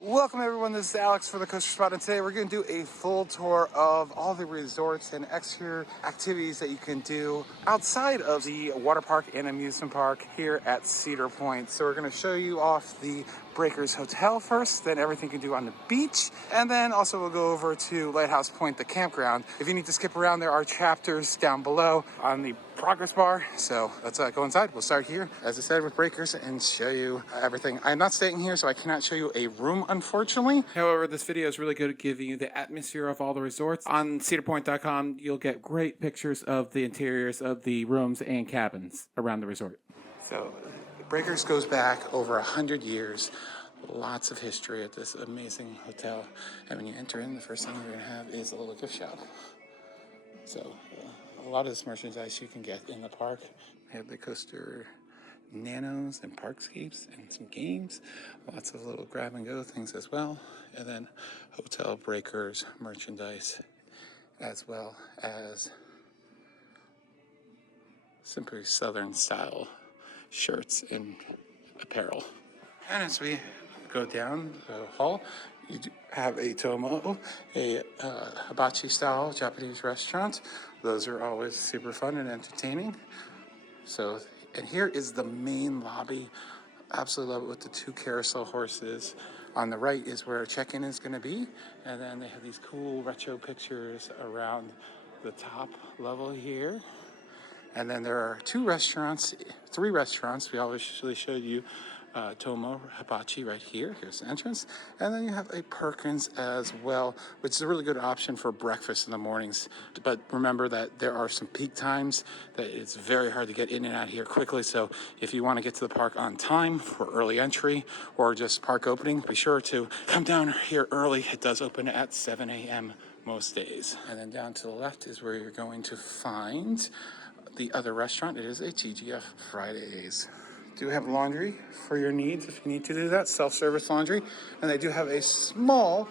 Welcome everyone, this is Alex for the Coaster Spot, and today we're going to do a full tour of all the resorts and exterior activities that you can do outside of the water park and amusement park here at Cedar Point. So we're going to show you off the Breakers Hotel first, then everything you can do on the beach, and then also we'll go over to Lighthouse Point, the campground. If you need to skip around, there are chapters down below on the progress bar. So let's go inside. We'll start here, as I said, with Breakers and show you everything. I'm not staying here, so I cannot show you a room, unfortunately. However, this video is really good at giving you the atmosphere of all the resorts. On cedarpoint.com, you'll get great pictures of the interiors of the rooms and cabins around the resort. So Breakers goes back over 100 years. Lots of history at this amazing hotel. And when you enter in, the first thing you're going to have is a little gift shop. So a lot of this merchandise you can get in the park. We have the coaster nanos and parkscapes and some games. Lots of little grab and go things as well. And then Hotel Breakers merchandise, as well as simply Southern style shirts and apparel. And as we go down the hall, you have a Tomo, a hibachi style Japanese restaurant. Those are always super fun and entertaining. So, and here is the main lobby. Absolutely love it with the two carousel horses. On the right is where check-in is going to be. And then they have these cool retro pictures around the top level here. And then there are three restaurants. We obviously showed you Tomo Hibachi right here. Here's the entrance. And then you have a Perkins as well, which is a really good option for breakfast in the mornings. But remember that there are some peak times that it's very hard to get in and out here quickly. So if you want to get to the park on time for early entry or just park opening, be sure to come down here early. It does open at 7 a.m. most days. And then down to the left is where you're going to find the other restaurant. It is a TGF Fridays. Do have laundry for your needs if you need to do that, self-service laundry. And they do have a small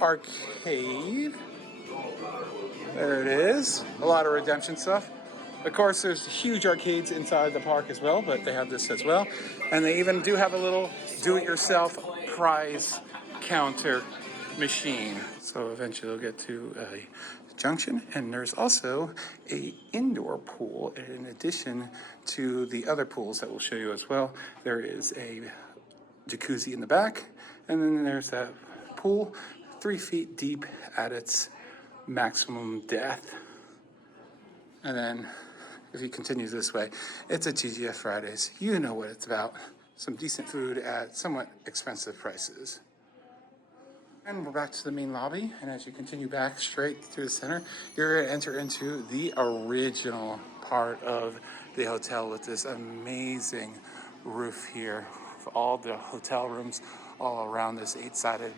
arcade. There it is. A lot of redemption stuff. Of course, there's huge arcades inside the park as well, but they have this as well. And they even do have a little do-it-yourself prize counter machine. So eventually you'll get to a junction, and there's also a indoor pool in addition to the other pools that we'll show you as well. There is a jacuzzi in the back, and then there's that pool 3 feet deep at its maximum depth. And then if you continue this way, it's a TGF Fridays. You know what it's about. Some decent food at somewhat expensive prices. And we're back to the main lobby, and as you continue back straight through the center, you're going to enter into the original part of the hotel with this amazing roof here, with all the hotel rooms all around this 8-sided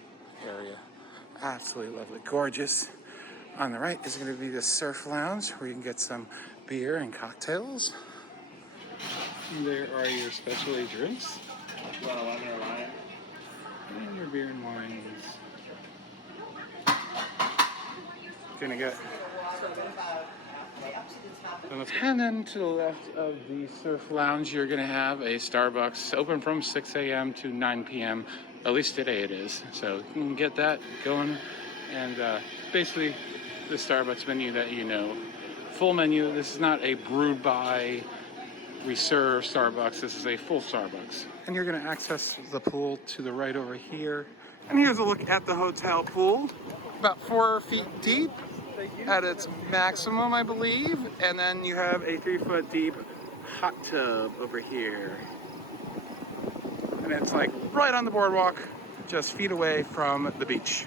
area. Absolutely lovely, gorgeous. On the right is going to be the surf lounge, where you can get some beer and cocktails. And there are your specialty drinks. You want a lemon or lime? And your beer and wines. Gonna get. And then to the left of the surf lounge, you're gonna have a Starbucks open from 6 a.m. to 9 p.m. At least today it is. So you can get that going. And basically the Starbucks menu that you know. Full menu. This is not a brewed by reserve Starbucks. This is a full Starbucks. And you're gonna access the pool to the right over here. And here's a look at the hotel pool. About 4 feet deep at its maximum, I believe. And then you have a 3 foot deep hot tub over here. And it's like right on the boardwalk, just feet away from the beach.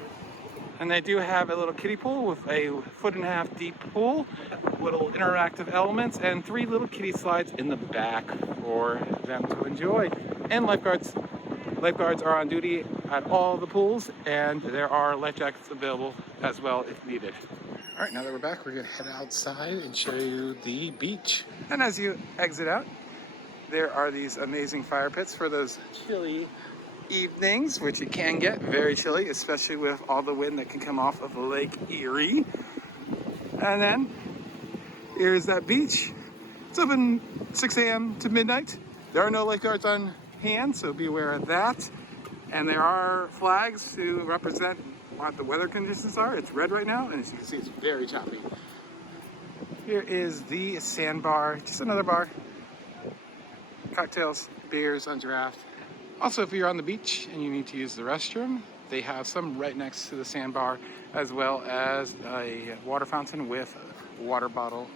And they do have a little kiddie pool with a 1.5 foot deep pool, little interactive elements, and 3 little kiddie slides in the back for them to enjoy. And lifeguards. Lifeguards are on duty at all the pools, and there are life jackets available as well if needed. All right, now that we're back, we're gonna head outside and show you the beach. And as you exit out, there are these amazing fire pits for those chilly evenings, which it can get very chilly, especially with all the wind that can come off of Lake Erie. And then here's that beach. It's open 6 a.m. to midnight. There are no lifeguards on hand, so be aware of that. And there are flags to represent what the weather conditions are. It's red right now, and as you can see, it's very choppy. Here is the sandbar, just another bar. Cocktails, beers on draft. Also, if you're on the beach and you need to use the restroom, they have some right next to the sandbar, as well as a water fountain with water bottle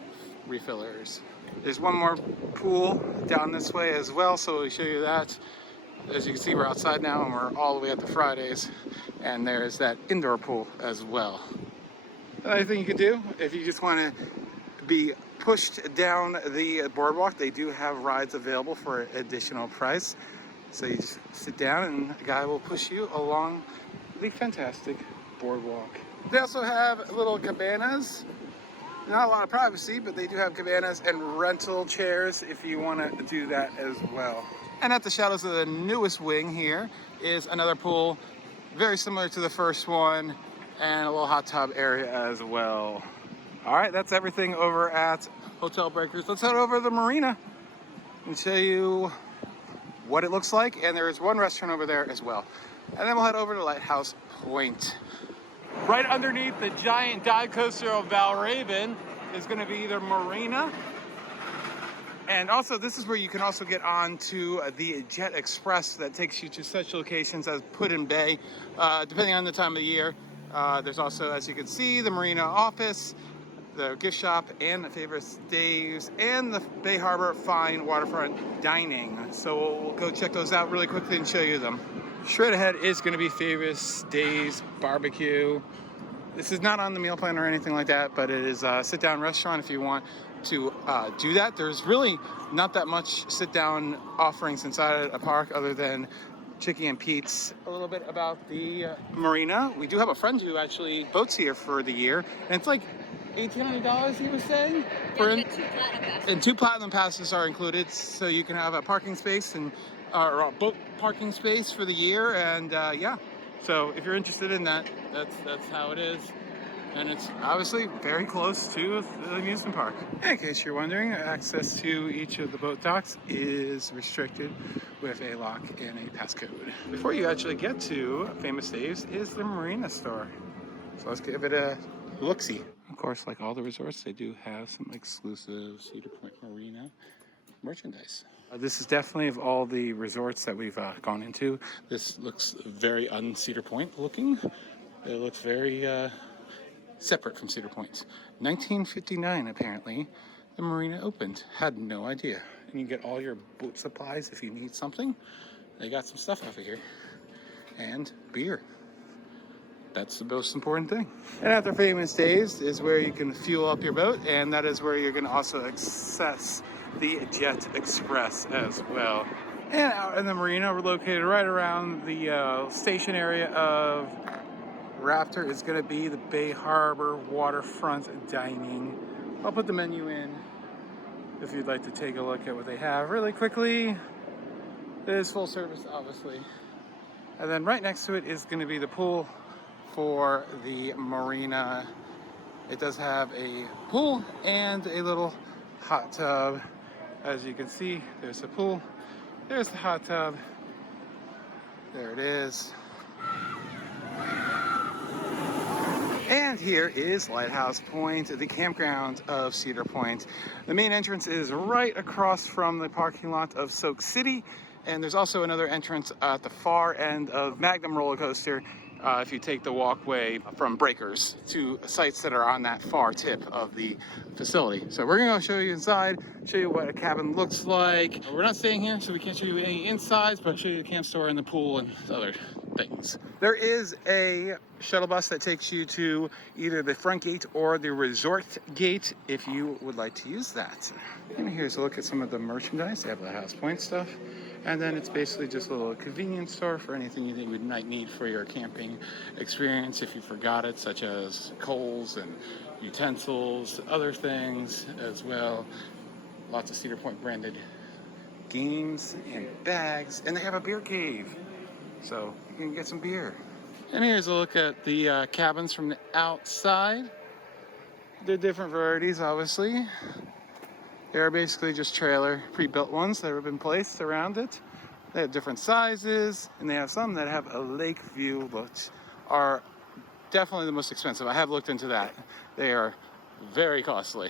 refillers. There's one more pool down this way as well, so we'll show you that. As you can see, we're outside now and we're all the way at the Fridays, and there's that indoor pool as well. Another thing you can do if you just want to be pushed down the boardwalk, they do have rides available for additional price. So you just sit down and a guy will push you along the fantastic boardwalk. They also have little cabanas. Not a lot of privacy, but they do have cabanas and rental chairs if you want to do that as well. And at the shadows of the newest wing here is another pool, very similar to the first one, and a little hot tub area as well. All right, that's everything over at Hotel Breakers. Let's head over to the Marina and show you what it looks like. And there is one restaurant over there as well. And then we'll head over to Lighthouse Point. Right underneath the giant dive coaster of Valraven is going to be the Marina. And also, this is where you can also get on to the Jet Express that takes you to such locations as Put-in Bay, depending on the time of the year. There's also, as you can see, the Marina office, the gift shop, and the favorite stays, and the Bay Harbor Fine Waterfront Dining. So we'll go check those out really quickly and show you them. Straight ahead is going to be Favorite Stays Barbecue. This is not on the meal plan or anything like that, but it is a sit-down restaurant if you want to do that. There's really not that much sit-down offerings inside a park other than Chicky and Pete's. A little bit about the Marina. We do have a friend who actually boats here for the year, and it's like $1,800, he was saying. And 2 platinum passes are included, so you can have a parking space and or a boat parking space for the year. And yeah, so if you're interested in that, that's how it is. And it's obviously very close to the amusement park. In case you're wondering, access to each of the boat docks is restricted with a lock and a passcode. Before you actually get to Famous Stays is the Marina store. So let's give it a look-see. Of course, like all the resorts, they do have some exclusive Cedar Point Marina merchandise. This is definitely, of all the resorts that we've gone into, this looks very un-Cedar Point looking. It looks very separate from Cedar Point. 1959, apparently, the Marina opened. Had no idea. And you can get all your boat supplies if you need something. They got some stuff over here. And beer. That's the most important thing. And after Famous Days is where you can fuel up your boat, and that is where you're going to also access the Jet Express as well. And out in the Marina, we're located right around the station area of Raptor. Is going to be the Bay Harbor Waterfront Dining. I'll put the menu in if you'd like to take a look at what they have really quickly. It is full service, obviously. And then right next to it is going to be the pool for the Marina. It does have a pool and a little hot tub. As you can see, there's the pool, there's the hot tub, there it is. And here is Lighthouse Point, the campground of Cedar Point. The main entrance is right across from the parking lot of Soak City, and there's also another entrance at the far end of Magnum Roller Coaster if you take the walkway from Breakers to sites that are on that far tip of the facility. So we're gonna show you inside, show you what a cabin looks like. We're not staying here, so we can't show you any insides, but I'll show you the camp store and the pool and other things. There is a shuttle bus that takes you to either the front gate or the resort gate if you would like to use that. And here's a look at some of the merchandise. They have the House Point stuff. And then it's basically just a little convenience store for anything you might need for your camping experience if you forgot it, such as coals and utensils, other things as well. Lots of Cedar Point branded games and bags. And they have a beer cave, so you can get some beer. And here's a look at the cabins from the outside. They're different varieties, obviously. They're basically just trailer, pre-built ones that have been placed around it. They have different sizes, and they have some that have a lake view, which are definitely the most expensive. I have looked into that. They are very costly.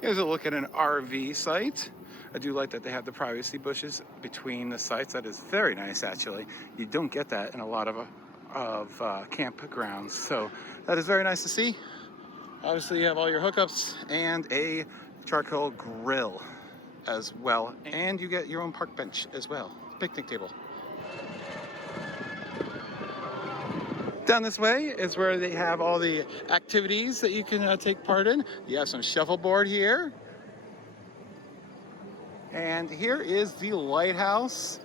Here's a look at an RV site. I do like that they have the privacy bushes between the sites. That is very nice, actually. You don't get that in a lot of campgrounds, so that is very nice to see. Obviously, you have all your hookups and a charcoal grill as well, and you get your own park bench as well, picnic table. Down this way is where they have all the activities that you can take part in. You have some shuffleboard here. And here is the lighthouse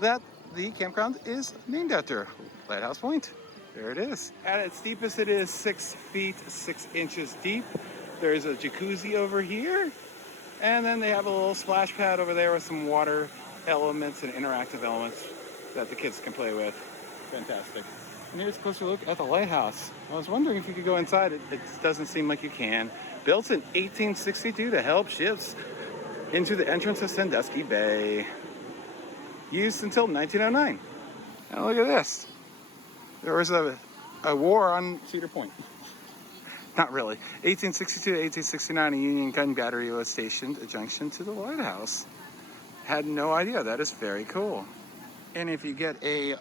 that the campground is named after, Lighthouse Point. There it is. At its deepest, it is 6 feet 6 inches deep. There's a jacuzzi over here. And then they have a little splash pad over there with some water elements and interactive elements that the kids can play with. Fantastic. And here's a closer look at the lighthouse. I was wondering if you could go inside. It doesn't seem like you can. Built in 1862 to help ships into the entrance of Sandusky Bay. Used until 1909. Now look at this. There was a war on Cedar Point. Not really. 1862 to 1869, a Union gun battery was stationed adjacent to the lighthouse. Had no idea. That is very cool. And if you get a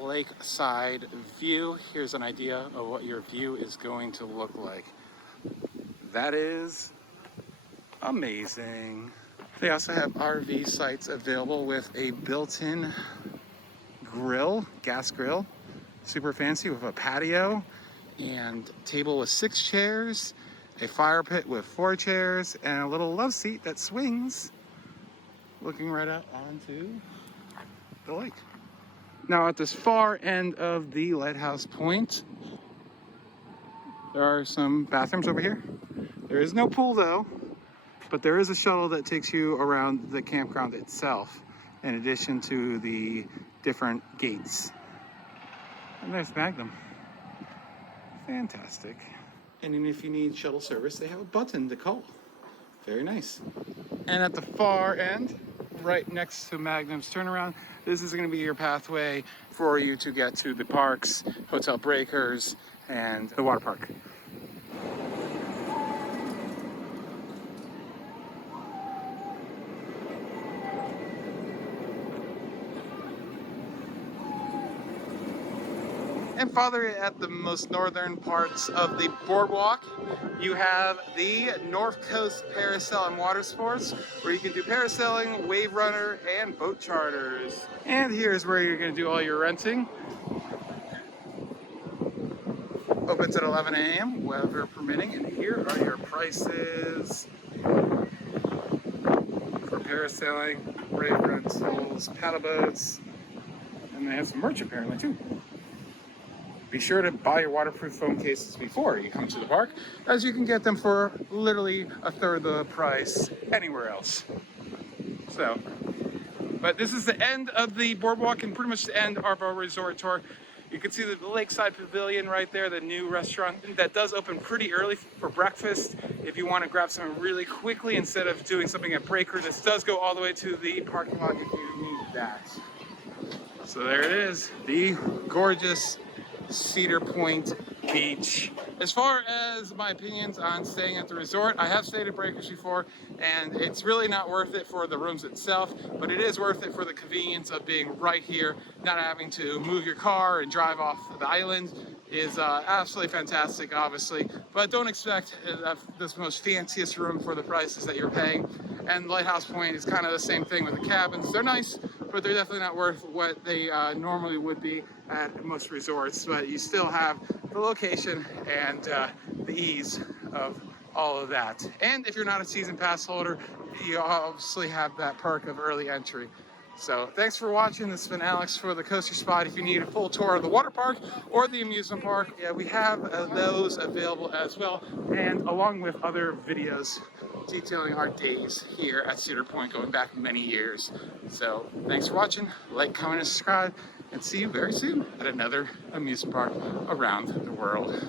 lakeside view, here's an idea of what your view is going to look like. That is amazing. They also have RV sites available with a built-in grill, gas grill, super fancy, with a patio and table with 6 chairs, a fire pit with 4 chairs, and a little love seat that swings, looking right out onto the lake. Now at this far end of the Lighthouse Point, there are some bathrooms over here. There is no pool though, but there is a shuttle that takes you around the campground itself, in addition to the different gates. And there's Magnum. Fantastic. And then if you need shuttle service, they have a button to call. Very nice. And at the far end, right next to Magnum's turnaround, this is going to be your pathway for you to get to the parks, Hotel Breakers, and the water park. And farther at the most northern parts of the boardwalk, you have the North Coast Parasail and Water Sports, where you can do parasailing, wave runner, and boat charters. And here's where you're going to do all your renting. Opens at 11 a.m., weather permitting, and here are your prices for parasailing, wave rentals, paddle boats, and they have some merch apparently too. Be sure to buy your waterproof phone cases before you come to the park, as you can get them for literally a third of the price anywhere else. So, but this is the end of the boardwalk and pretty much the end of our resort tour. You can see the Lakeside Pavilion right there, the new restaurant that does open pretty early for breakfast. If you want to grab something really quickly instead of doing something at Breaker, this does go all the way to the parking lot if you need that. So there it is, the gorgeous Cedar Point Beach. As far as my opinions on staying at the resort, I have stayed at Breakers before, and it's really not worth it for the rooms itself, but it is worth it for the convenience of being right here, not having to move your car and drive off the island. Is absolutely fantastic, obviously, but don't expect this most fanciest room for the prices that you're paying. And Lighthouse Point is kind of the same thing with the cabins. They're nice, but they're definitely not worth what they normally would be at most resorts. But you still have the location and the ease of all of that. And if you're not a season pass holder, you obviously have that perk of early entry. So thanks for watching. This has been Alex for the Coaster Spot. If you need a full tour of the water park or the amusement park, yeah, we have those available as well, and along with other videos detailing our days here at Cedar Point going back many years. So thanks for watching. Like, comment, and subscribe, and see you very soon at another amusement park around the world.